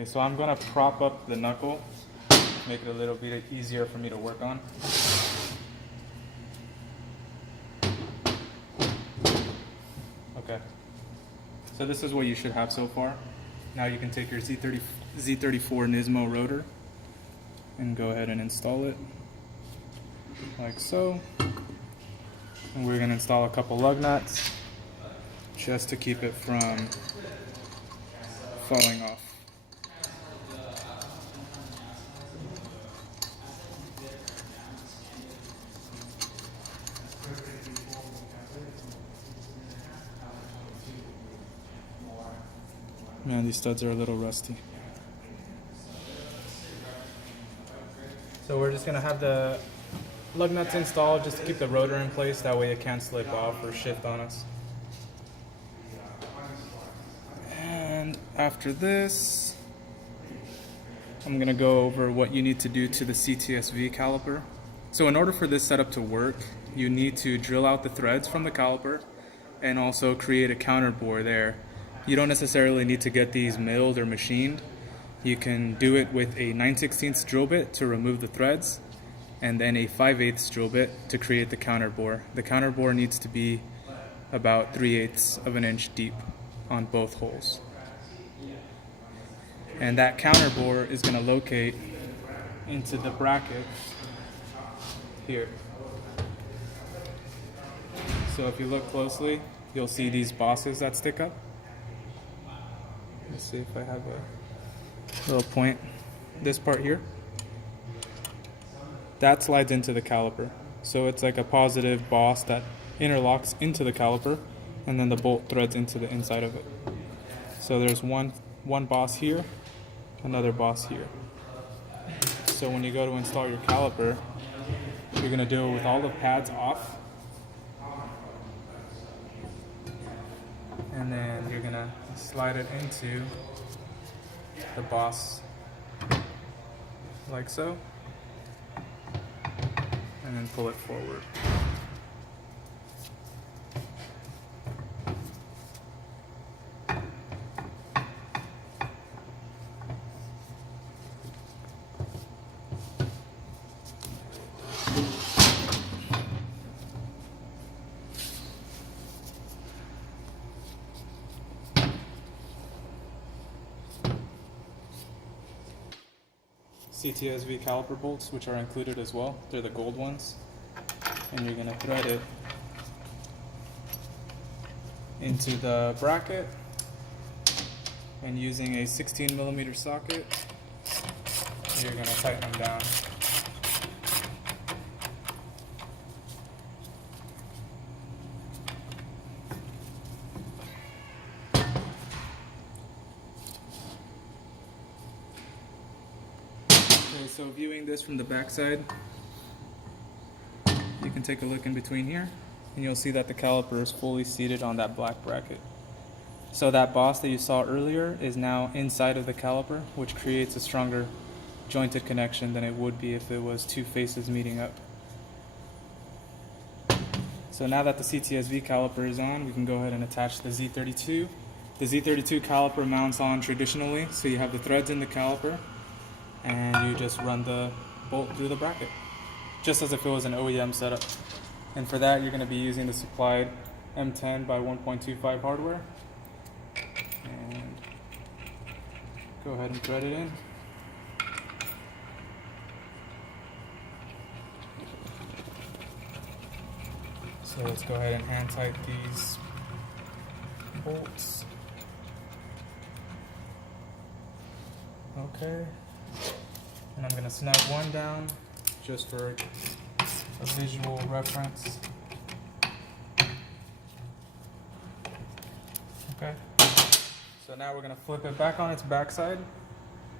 Okay, so I'm gonna prop up the knuckle, make it a little bit easier for me to work on. Okay, so this is what you should have so far. Now you can take your Z34 Nismo rotor and go ahead and install it like so. And we're gonna install a couple lug nuts just to keep it from falling off. Man, these studs are a little rusty. So we're just gonna have the lug nuts installed just to keep the rotor in place, that way it can't slip off or shift on us. And after this, I'm gonna go over what you need to do to the CTSV caliper. So in order for this setup to work, you need to drill out the threads from the caliper and also create a counter bore there. You don't necessarily need to get these milled or machined. You can do it with a 9/16 drill bit to remove the threads, and then a 5/8 drill bit to create the counter bore. The counter bore needs to be about 3/8 of an inch deep on both holes. And that counter bore is going to locate into the bracket here. So if you look closely, you'll see these bosses that stick up. Let's see if I have a little point. This part here, that slides into the caliper. So it's like a positive boss that interlocks into the caliper, and then the bolt threads into the inside of it. So there's one boss here, another boss here. So when you go to install your caliper, you're going to do it with all the pads off, and then you're going to slide it into the boss like so, and then pull it forward. CTSV caliper bolts, which are included as well. They're the gold ones. And you're going to thread it into the bracket, and using a 16mm socket, you're going to tighten them down. So viewing this from the back side, you can take a look in between here, and you'll see that the caliper is fully seated on that black bracket. So that boss that you saw earlier is now inside of the caliper, which creates a stronger jointed connection than it would be if it was two faces meeting up. So now that the CTSV caliper is on, we can go ahead and attach the Z32. The Z32 caliper mounts on traditionally, so you have the threads in the caliper, and you just run the bolt through the bracket, just as if it was an OEM setup. And for that, you're going to be using the supplied M10 by 1.25 hardware. And go ahead and thread it in. So let's go ahead and hand tight these bolts. Okay. And I'm going to snap one down just for a visual reference. Okay. So now we're going to flip it back on its backside,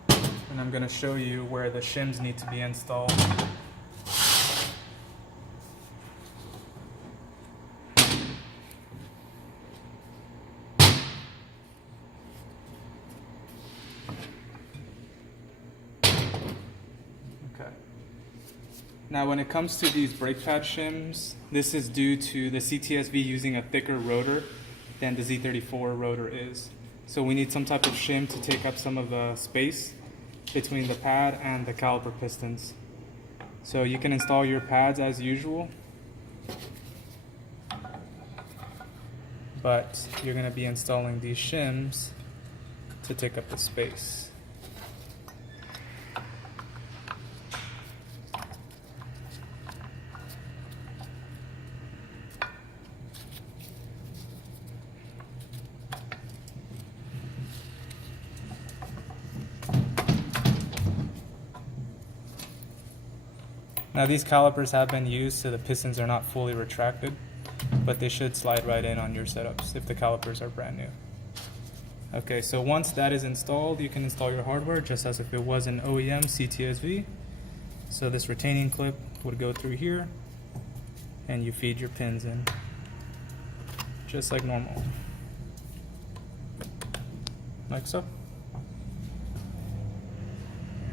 and I'm going to show you where the shims need to be installed. Now when it comes to these brake pad shims, this is due to the CTSV using a thicker rotor than the Z34 rotor is. So we need some type of shim to take up some of the space between the pad and the caliper pistons. So you can install your pads as usual, but you're going to be installing these shims to take up the space. Now these calipers have been used so the pistons are not fully retracted, but they should slide right in on your setups if the calipers are brand new. Okay, so once that is installed, you can install your hardware just as if it was an OEM CTSV. So this retaining clip would go through here and you feed your pins in, just like normal, like so.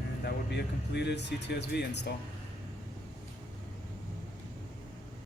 And that would be a completed CTSV install.